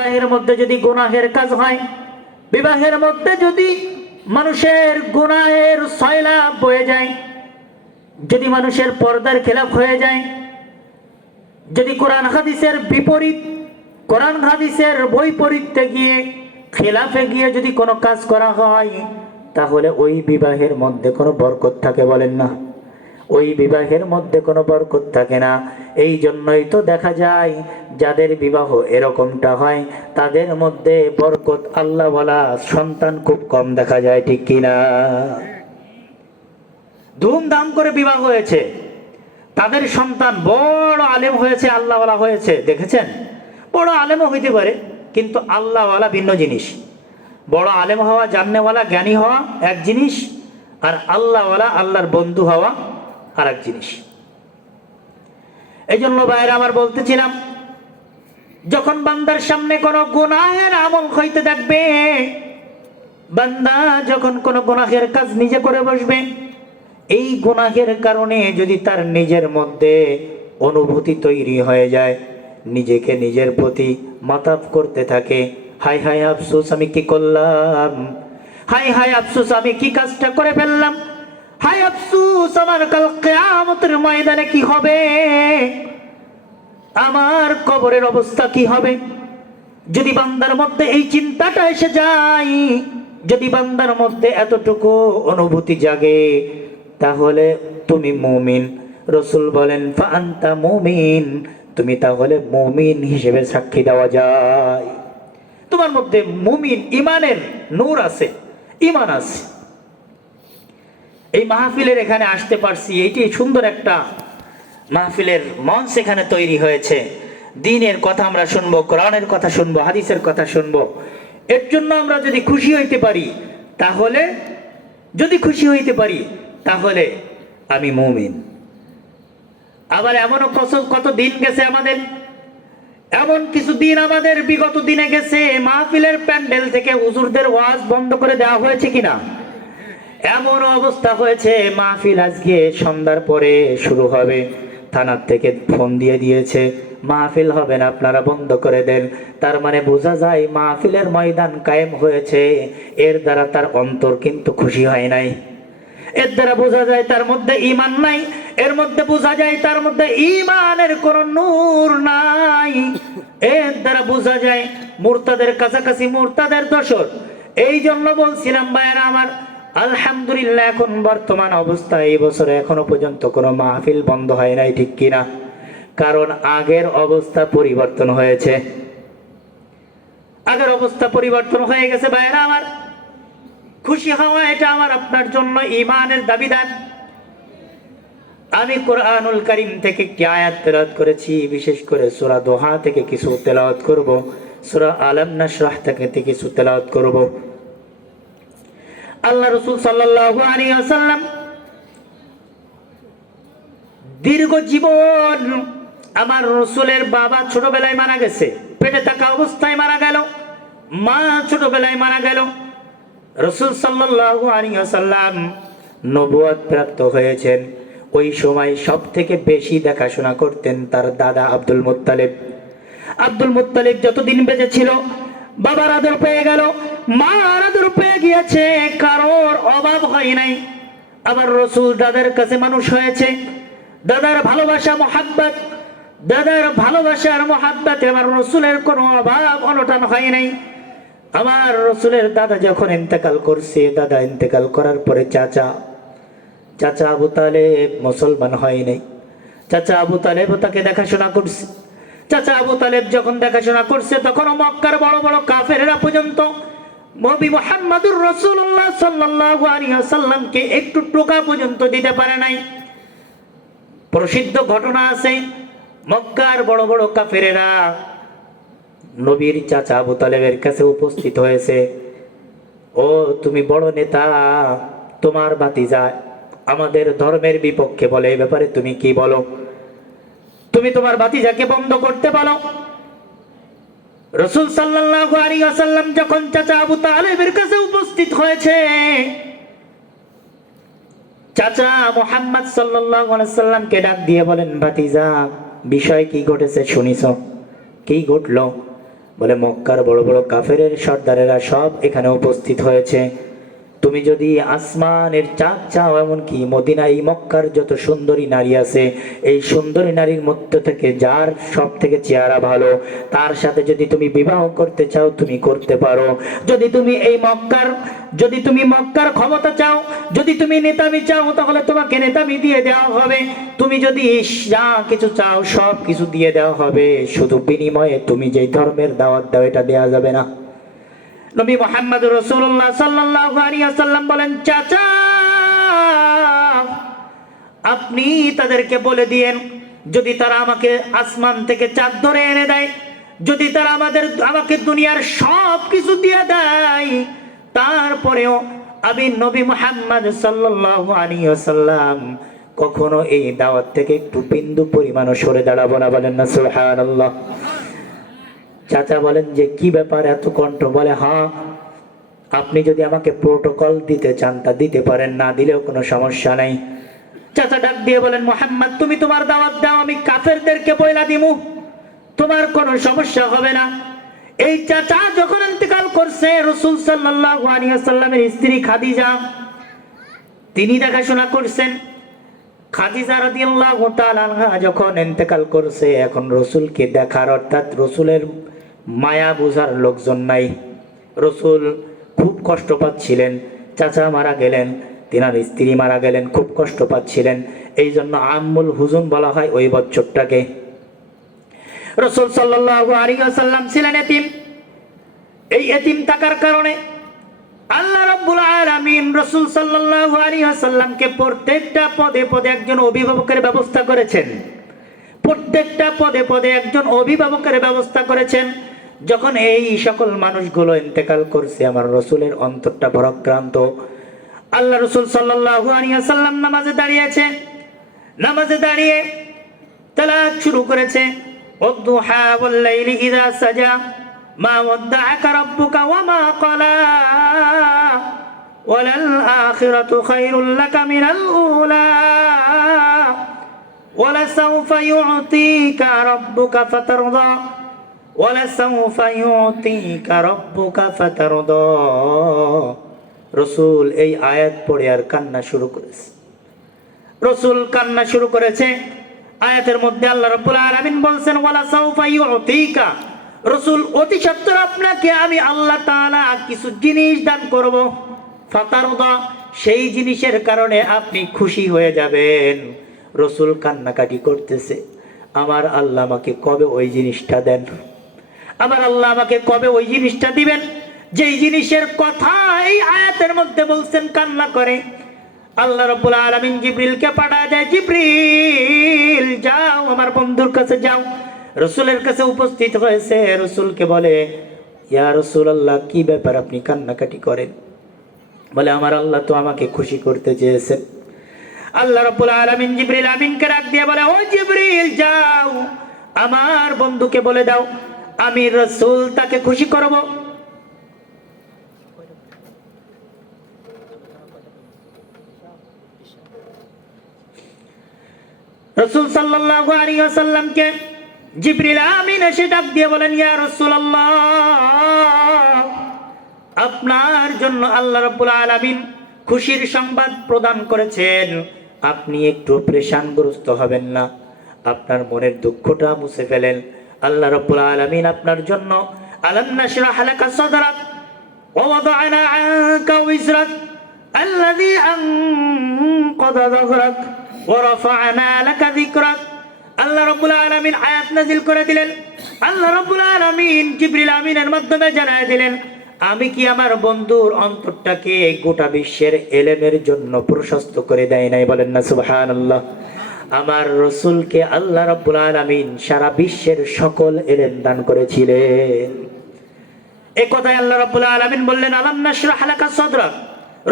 বিবাহের মধ্যে যদি গুনাহের কাজ হয়, বিবাহের মধ্যে যদি মানুষের গুনাহের সয়লা বয়ে যায়, যদি মানুষের পর্দার খেলাফ হয়ে যায়, যদি কোরআন হাদিসের বিপরীত, কোরআন হাদিসের বৈপরীত্যে গিয়ে খেলাফে গিয়ে যদি কোনো কাজ করা হয়, তাহলে ওই বিবাহের মধ্যে কোনো বরকত থাকে বলেন না? ওই বিবাহের মধ্যে কোনো বরকত থাকে না। এই জন্যই তো দেখা যায় যাদের বিবাহ এরকমটা হয় তাদের মধ্যে বরকত আল্লাহ ওয়ালা সন্তান খুব কম দেখা যায়, ঠিক কিনা? ধুমধাম করে বিবাহ হয়েছে, তাদের সন্তান বড় আলেম হয়েছে, আল্লাহ ওয়ালা হয়েছে, দেখেছেন? বড় আলেমও হইতে পারে, কিন্তু আল্লাহ ওয়ালা ভিন্ন জিনিস। বড় আলেম হওয়া, জাননেওয়ালা, জ্ঞানী হওয়া এক জিনিস, আর আল্লাহ ওয়ালা, আল্লাহর বন্ধু হওয়া আর এক জিনিস। এই জন্য ভাইরা আমার বলতেছিলাম, যখন বান্দার সামনে কোনো গুনাহের আমল হইতে দেখবে, বান্দা যখন কোনো গুনাহের কাজ নিজে করে বসবে, এই গুনাহের কারণে যদি তার নিজের মধ্যে অনুভূতি তৈরি হয়ে যায়, নিজেকে নিজের প্রতি মাতাব করতে থাকে, হাই হাই আফসোস আমি কি করলাম, হাই হাই আফসোস আমি কি কাজটা করে ফেললাম, হাই আফসোস আমার কাল কিয়ামতের ময়দানে কি হবে, আমার কবরের অবস্থা কি হবে। যদি বান্দার মধ্যে এই চিন্তাটা এসে যায়, যদি বান্দার মধ্যে এতটুকু অনুভূতি জাগে, তাহলে তুমি মুমিন। রাসূল বলেন ফা আনতা মুমিন, তুমি তাহলে মুমিন হিসেবে সাক্ষী দেওয়া যায়। তোমার মধ্যে মুমিন ইমানের নূর আছে, ইমান আছে। এই মাহফিলের এখানে আসতে পারছি, এইটি সুন্দর একটা মাহফিলের মঞ্চ এখানে তৈরি হয়েছে। দ্বীনের কথা আমরা শুনবো, কোরআনের কথা শুনবো, হাদিসের কথা শুনবো। এর জন্য আমরা যদি খুশি হইতে পারি, তাহলে যদি খুশি হইতে পারি তাহলে আমি মুমিন। আবার এমনও কত দিন গেছে আমাদের, এমন কিছু দিন আমাদের বিগত দিনে গেছে, মাহফিলের প্যান্ডেল থেকে হুজুরদের ওয়াজ বন্ধ করে দেওয়া হয়েছে কিনা? এমন অবস্থা হয়েছে, মাহফিল আজকে সন্ধ্যার পরে শুরু হবে, থানার থেকে ফোন দিয়ে দিয়েছে মাহফিল হবে না, আপনারা বন্ধ করে দেন। তার মানে বোঝা যায় মাহফিলের ময়দান কায়েম হয়েছে, এর দ্বারা তার অন্তর কিন্তু খুশি হয় নাই। এর দ্বারা বোঝা যায় তার মধ্যে ঈমান নাই, এর মধ্যে বোঝা যায় তার মধ্যে ঈমানের কোনো নূর নাই। এর দ্বারা বোঝা যায় মুরতাদের কাছাকাছি, মুরতাদের দোসর। এই জন্য বলছিলাম ভাইয়েরা আমার, আলহামদুলিল্লাহ এখন বর্তমান অবস্থায় এই বছরে এখনো পর্যন্ত কোনো মাহফিল বন্ধ হয় নাই, ঠিক কিনা? কারণ আগের অবস্থা পরিবর্তন হয়েছে, আগের অবস্থা পরিবর্তন হয়ে গেছে ভাইয়েরা আমার। খুশি হওয়া এটা আমার আপনার জন্য ঈমানের দাবিদার। আমি কোরআনুল কারীম থেকে একটি আয়াত তেলাওয়াত করেছি, বিশেষ করে সূরা দোহা থেকে কিছু তেলাওয়াত করব, সূরা আলাম নাশরাহ থেকে কিছু তেলাওয়াত করব। আল্লাহ রাসূল সাল্লাল্লাহু আলাইহি ওয়াসাল্লাম দীর্ঘ জীবন, আমার রাসূলের বাবা ছোটবেলায় মারা গেছে, পেটে থাকা অবস্থায় মারা গেল, মা ছোটবেলায় মারা গেল। রাসূল সাল্লাল্লাহু আলাইহি ওয়াসাল্লাম নবুয়ত প্রাপ্ত হয়েছেন, ওই সময় সব থেকে বেশি দেখাশোনা করতেন তার দাদা আব্দুল মুত্তালিব। আব্দুল মুত্তালিব যতদিন বেঁচে ছিল, বাবার আদর পেয়ে গেল, মার আদর পেয়ে গিয়েছে, কারোর অভাব হয় নাই। আবার রাসূল দাদার কাছে মানুষ হয়েছে, দাদার ভালোবাসা মুহাব্বত, দাদার ভালোবাসার মুহাব্বতে আমার রাসূলের কোনো অভাব অনটন হয় নাই। আমার রাসূলের দাদা যখন ইন্তেকাল করছে, দাদা ইন্তেকাল করার পরে চাচা আবু তালেব মুসলমান হয় নাই। চাচা আবু তালেব তাকে দেখাশোনা করছে। চাচা আবু তালেব যখন দেখাশোনা করছে, তখন মক্কার বড় বড় কাফেররা পর্যন্ত নবী মুহাম্মদুর রাসূলুল্লাহ সাল্লাল্লাহু আলাইহি ওয়াসাল্লামকে একটু টোকা পর্যন্ত দিতে পারে নাই। প্রসিদ্ধ ঘটনা আছে, মক্কার বড় বড় কাফেরেরা নবীর চাচা আবু তালেবের কাছে উপস্থিত হয়েছে, ও তুমি বড় নেতা, তোমার ভাতিজা আমাদের ধর্মের বিপক্ষে বলে, এই ব্যাপারে তুমি কি বলো? তুমি তোমার ভাতিজাকে বন্ধ করতে বলো। রাসূল সাল্লাল্লাহু আলাইহি ওয়াসাল্লাম যখন চাচা আবু তালেবের কাছে উপস্থিত হয়েছে, চাচা মুহাম্মদ সাল্লাল্লাহু আলাইহি ওয়াসাল্লামকে ডাক দিয়ে বলেন, ভাতিজা বিষয় কি ঘটেছে শুনিছো? কি ঘটলো? বলে মক্কার বড় বড় কাফেরের সর্দারেরা সব এখানে উপস্থিত হয়েছে, তুমি যদি আসমানের চাঁদ চাও, এমনকি মদিনা এই মক্কার যত সুন্দরী নারী আছে, এই সুন্দরী নারীর মধ্য থেকে যার সব থেকে চেহারা ভালো, তার সাথে যদি তুমি বিবাহ করতে চাও তুমি করতে পারো। যদি তুমি মক্কার ক্ষমতা চাও, যদি তুমি নেতামি চাও, তাহলে তোমাকে নেতামি দিয়ে দেওয়া হবে। তুমি যদি যা কিছু চাও সব কিছু দিয়ে দেওয়া হবে, শুধু বিনিময়ে তুমি যেই ধর্মের দাওয়াত দাও এটা দেওয়া যাবে না। নবী মুহাম্মদ রাসূলুল্লাহ সাল্লাল্লাহু আলাইহি ওয়াসাল্লাম বলেন, চাচা আপনি তাদেরকে বলে দিয়েন, যদি তারা আমাকে আসমান থেকে চাঁদ ধরে এনে দেয়, যদি তারা আমাকে দুনিয়ার সব কিছু দিয়ে দেয়, তারপরেও আমি নবী মুহাম্মদ সাল্লাল্লাহু আলাইহি ওয়াসাল্লাম কখনো এই দাওয়াত থেকে একটু বিন্দু পরিমাণও সরে দাঁড়াবো না। বলেন না সুবহানাল্লাহ। চাচা বলেন যে কি ব্যাপার এত কণ্ঠ? বলে হ্যাঁ, আপনি যদি আমাকে প্রোটোকল দিতে চান তা দিতে পারেন, না দিলেও কোনো সমস্যা নাই। চাচা ডাক দিয়ে বলেন, মুহাম্মদ তুমি তোমার দাওয়াত দাও, আমি কাফেরদেরকে বইলা দিমু, তোমার কোনো সমস্যা হবে না। এই চাচা যখন ইন্তেকাল করছে, রাসূল সাল্লাল্লাহু আলাইহি ওয়াসাল্লামের স্ত্রী খাদিজা তিনি দেখাশোনা করছেন। খাদিজা রাদিয়াল্লাহু তাআলা আনহা যখন ইন্তেকাল করছে, এখন রাসূলকে দেখার, অর্থাৎ রাসূলের মায়া বোঝার লোকজন নাই। রাসূল খুব কষ্ট পাচ্ছিলেন, চাচা মারা গেলেন, তিনার স্ত্রী মারা গেলেন, খুব কষ্ট পাচ্ছিলেন। এই জন্য আম্মুল হুজুন বলা হয় ওই বছরটাকে। রাসূল সাল্লাল্লাহু আলাইহি ওয়াসাল্লাম ছিলেন এতিম। এই এতিম থাকার কারণে আল্লাহ রাব্বুল আলামিন রাসূল সাল্লাল্লাহু আলাইহি ওয়াসাল্লামকে প্রত্যেকটা পদে পদে একজন অভিভাবকের ব্যবস্থা করেছেন, প্রত্যেকটা পদে পদে একজন অভিভাবকের ব্যবস্থা করেছেন। যখন এই সকল মানুষগুলো ইন্তেকাল করছে, আমার রাসূলের অন্তরটা ভারাক্রান্ত। আল্লাহ রাসূল সাল্লাল্লাহু আলাইহি ওয়াসাল্লাম নামাজে দাঁড়িয়েছে, নামাজে দাঁড়িয়ে তেলাওয়াত শুরু করেছে, ওয়াদ-দুহা ওয়াল-লাইলি ইযা সাজা মা ওয়াদ্দাআকা রাব্বুকা ওয়া মা ক্বালা ওয়ালাল আখিরাতু খায়রুল লাকা মিনাল উলা ওয়ালাসাউফা ইউ'তিকা রাব্বুকা ফাতারদা ওয়ালাসাউফা ইউ'তিকা রাব্বুকা ফাতারদা। রাসূল এই আয়াত পড়ে আর কান্না শুরু করেছে। রাসূল কান্না শুরু করেছে। আয়াতের মধ্যে আল্লাহ রাব্বুল আলামিন বলছেন, ওয়ালাসাউফা ইউ'তিকা, রাসূল অতি সত্বর আপনাকে আমি আল্লাহ তাআলা কিছু জিনিস দান করব, ফাতারদা, সেই জিনিসের কারণে আপনি খুশি হয়ে যাবেন। রাসূল কান্নাকাটি করতেছে, আমার আল্লাহ আমাকে কবে ওই জিনিসটা দেন, আমার আল্লাহ আমাকে কবে ওই জিনিসটা দিবেন, যেই জিনিসের কথা এই আয়াতের মধ্যে বলছেন। কান্না করে আল্লাহ রাব্বুল আলামিন জিবরিলকে পাঠায় দেয়, জিবরিল যাও আমার বন্ধুর কাছে যাও। রাসূলের কাছে উপস্থিত হয়েছে, রাসূলকে বলে, ইয়া রাসূলুল্লাহ কি ব্যাপার আপনি কান্নাকাটি করেন? বলে আমার আল্লাহ তো আমাকে খুশি করতে চেয়েছেন। আল্লাহ রাব্বুল আলামিন জিবরিল আমিনকে ডাক দিয়ে বলে, ও জিবরিল যাও আমার বন্ধুকে বলে দাও আমি রাসূল তাকে খুশি করব। রাসূল সাল্লাল্লাহু আলাইহি ওয়াসাল্লামকে জিবরিল আমিন এসে ডাক দিয়ে বলেন, ইয়া রাসূলুল্লাহ আপনার জন্য আল্লাহ রাব্বুল আলামিন খুশির সংবাদ প্রদান করেছেন, আপনি একটু পেরেশানগ্রস্ত হবেন না, আপনার মনের দুঃখটা মুছে ফেলেন। আল্লাহ রাব্বুল আলামিন আপনার জন্য আলাম নাশরাহ লাকা সাদরাক ওয়া ওয়াদা'না আনকা ওয়িজরাক আল্লাযী আনকাযা যাহরাক ওয়া রাফা'না লাকা যিকরাক। আল্লাহ রাব্বুল আলামিন আয়াত নাযিল করে দিলেন। আল্লাহ রাব্বুল আলামিন জিবরিল আমিনের মাধ্যমে জানায় দিলেন, আমি কি আমার বন্ধুর অন্তরটাকে গোটা বিশ্বের এলেমের জন্য প্রশস্ত করে দেয় নাই? বলেন না সুবহানাল্লাহ। আমার রাসূলকে আল্লাহ রাব্বুল আলামিন সারা বিশ্বের সকল এলেম দান করেছিলেন। এই কথাই আল্লাহ রাব্বুল আলামিন বললেন, আলাম নাশরাহ লাকা সাদরাক,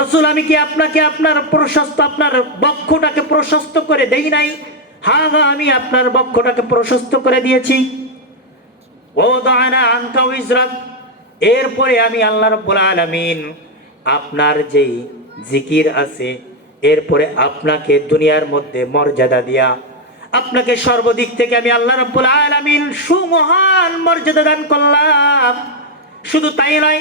রাসূল আমি কি আপনাকে আপনার বক্ষটাকে প্রশস্ত করে দেই নাই? হ্যাঁ হ্যাঁ আমি আপনার বক্ষটাকে প্রশস্ত করে দিয়েছি। ওয়াদা'না আনকা ওয়িজরাক, এরপরে আমি আল্লাহ রাব্বুল আলামিন আপনার যেই জিকির আছে, এরপরে আপনাকে দুনিয়ার মধ্যে মর্যাদা দিয়া আপনাকে সর্বদিক থেকে আমি আল্লাহ রাব্বুল আলামিন সুমহান মর্যাদা দান করলাম। শুধু তাই নয়,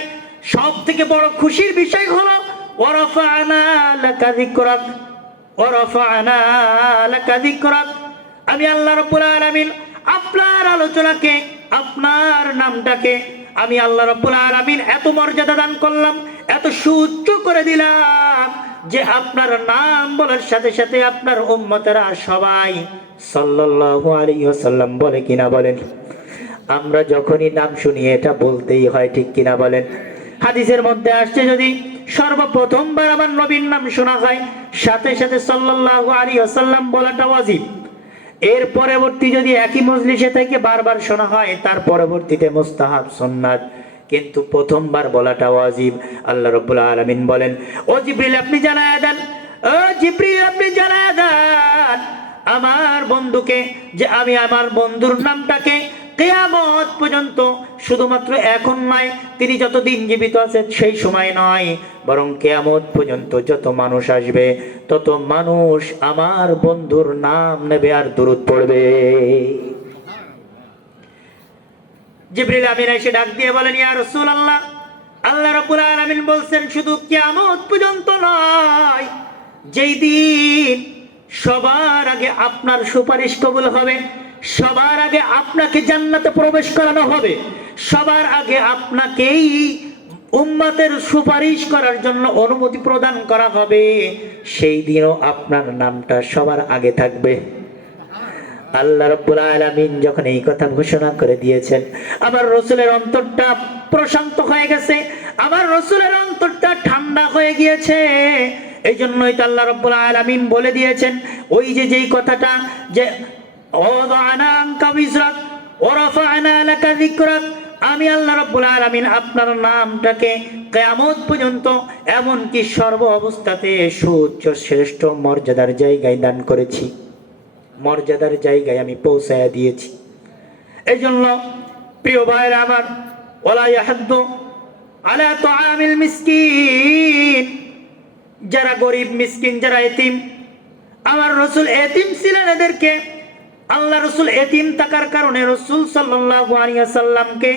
সব থেকে বড় খুশির বিষয় হলো ওয়ারাফা'না লাকা যিকরাক, ওয়ারাফা'না লাকা যিকরাক। আমি আল্লাহ রাব্বুল আলামিন আপনার আলোচনাকে, আপনার নামটাকে আমি আল্লাহ রাব্বুল আলামিন এত মর্যাদা দান করলাম, এত সুউচ্চ করে দিলাম যে আপনার নাম বলার সাথে সাথে আপনার উম্মতেরা সবাই সাল্লাল্লাহু আলাইহি ওয়াসাল্লাম বলে কিনা বলেন? আমরা যখনই নাম শুনি এটা বলতেই হয়, ঠিক কিনা বলেন? হাদিসের মধ্যে আসছে, যদি সর্বপ্রথমবার আমার নবীর নাম শোনা হয় সাথে সাথে সাল্লাল্লাহু আলাইহি ওয়াসাল্লাম বলাটা ওয়াজিব। এর পরবর্তী যদি একই মজলিসে থেকে বারবার শোনা হয় তার পরবর্তীতে মুস্তাহাব সুন্নাত, কিন্তু প্রথমবার বলাটা ওয়াজিব। আল্লাহ রাব্বুল আলামিন বলেন, ও জিবরিল আপনি জানায়া দেন, ও জিবরিল আপনি জানায়া দেন আমার বন্ধুকে যে আমি আমার বন্ধুর নামটাকে কিয়ামত পর্যন্ত, শুধুমাত্র এখন নয়, তিনি যতদিন জীবিত আছেন সেই সময় নয়, বরং কিয়ামত পর্যন্ত যত মানুষ আসবে তত মানুষ আমার বন্ধুর নাম নেবে আর দুরূদ পড়বে। জিবরিল আমিন এসে ডাক দিয়ে বলেন, ইয়া রাসূলুল্লাহ, আল্লাহ রাব্বুল আলামিন বলছেন শুধু কিয়ামত পর্যন্ত নয়, যেই দিন সবার আগে আপনার সুপারিশ কবুল হবে, সবার আগে আপনাকে জান্নাতে প্রবেশ করানো হবে, সবার আগে আপনাকেই উম্মতের সুপারিশ করার জন্য অনুমতি প্রদান করা হবে, সেই দিনও আপনার নামটা সবার আগে থাকবে। আল্লাহ রাব্বুল আলামিন যখন এই কথা ঘোষণা করে দিয়েছেন, আমার রাসূলের অন্তরটা প্রশান্ত হয়ে গেছে, আমার রাসূলের অন্তরটা ঠান্ডা হয়ে গিয়েছে। এই জন্যই তো আল্লাহ রাব্বুল আলামিন বলে দিয়েছেন ওই যে যেই কথাটা, যে ওয়াদা'না আনকা বিজরাক ওয়া রাফা'না লাকা যিকরাক, আমি আল্লাহ রাব্বুল আলামিন আপনার নামটাকে কিয়ামত পর্যন্ত এমনকি সর্ব অবস্থাতে সুউচ্চ শ্রেষ্ঠ মর্যাদার জায়গায় দান করেছি, মর্যাদার জায়গায় আমি পৌঁছায়া দিয়েছি। এই জন্য প্রিয় ভাইরা আমার, ওয়ালা ইয়াহাদ্দু আলা তুআমিল মিসকিন, যারা গরিব মিসকিন, যারা এতিম, আমার রাসূল এতিম ছিলেন, এদেরকে আল্লাহ রাসূল এতিম থাকার কারণে রাসূল সাল্লাল্লাহু আলাইহি ওয়াসাল্লামকে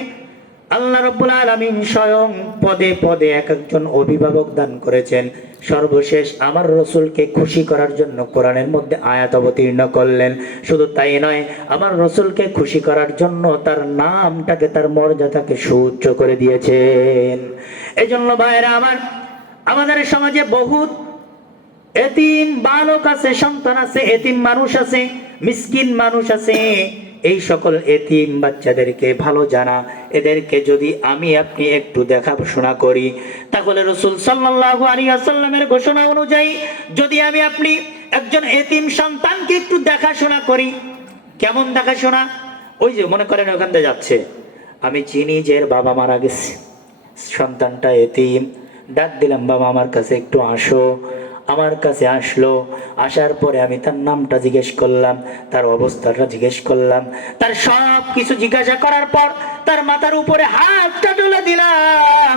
আল্লাহ রাব্বুল আলামিন স্বয়ং পদে পদে এক একজন অভিভাবক দান করেছেন। সর্বশেষ আমার রাসূলকে খুশি করার জন্য কোরআনের মধ্যে আয়াত অবতীর্ণ করলেন। শুধু তাই নয়, আমার রাসূলকে খুশি করার জন্য তার নামটাকে, তার মর্যাদাকে সুউচ্চ করে দিয়েছেন। এই জন্য ভাইরা আমার, আমাদের সমাজে বহুত এতিম বালক আছে, সন্তান আছে, এতিম মানুষ আছে, মিসকিন মানুষ আছে। এই সকল এতিম বাচ্চাদেরকে ভালো জানা, এদেরকে যদি আমি আপনি একটু দেখাশোনা করি, তাহলে রাসূল সাল্লাল্লাহু আলাইহি ওয়াসাল্লামের ঘোষণা অনুযায়ী যদি আমি আপনি একজন এতিম সন্তানকে একটু দেখাশোনা করি, কেমন দেখাশোনা? ওই যে মনে করেন ওখান থেকে যাচ্ছে, আমি চিনি যে এর বাবা মারা গেছে, সন্তানটা এতিম, ডাক দিলাম, বাবা আমার কাছে একটু আসো। আমার কাছে আসলো, আসার পরে আমি তার নামটা জিজ্ঞেস করলাম, তার অবস্থাটা জিজ্ঞেস করলাম, তার সব কিছু জিজ্ঞাসা করার পর তার মাথার উপরে হাতটা তুলে দিলাম,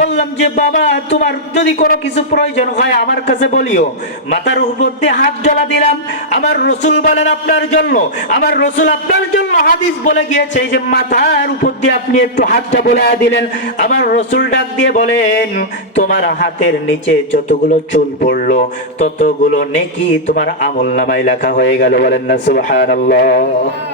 বললাম যে বাবা তোমার যদি কোনো কিছু প্রয়োজন হয় আমার কাছে বলিও। মাথার উপর দিয়ে হাত ঢালা দিলাম। আমার রাসূল বলেন আপনার জন্য, আমার রাসূল আপনার জন্য হাদিস বলে গিয়েছে যে মাথার উপর দিয়ে আপনি একটু হাতটা বুলায়া দিলেন, আমার রাসূল ডাক দিয়ে বলেন তোমার হাতের নিচে যতগুলো চুল পড়লো ততগুলো নেকি তোমার আমলনামায় লেখা হয়ে গেল। বলেন না সুবহানাল্লাহ।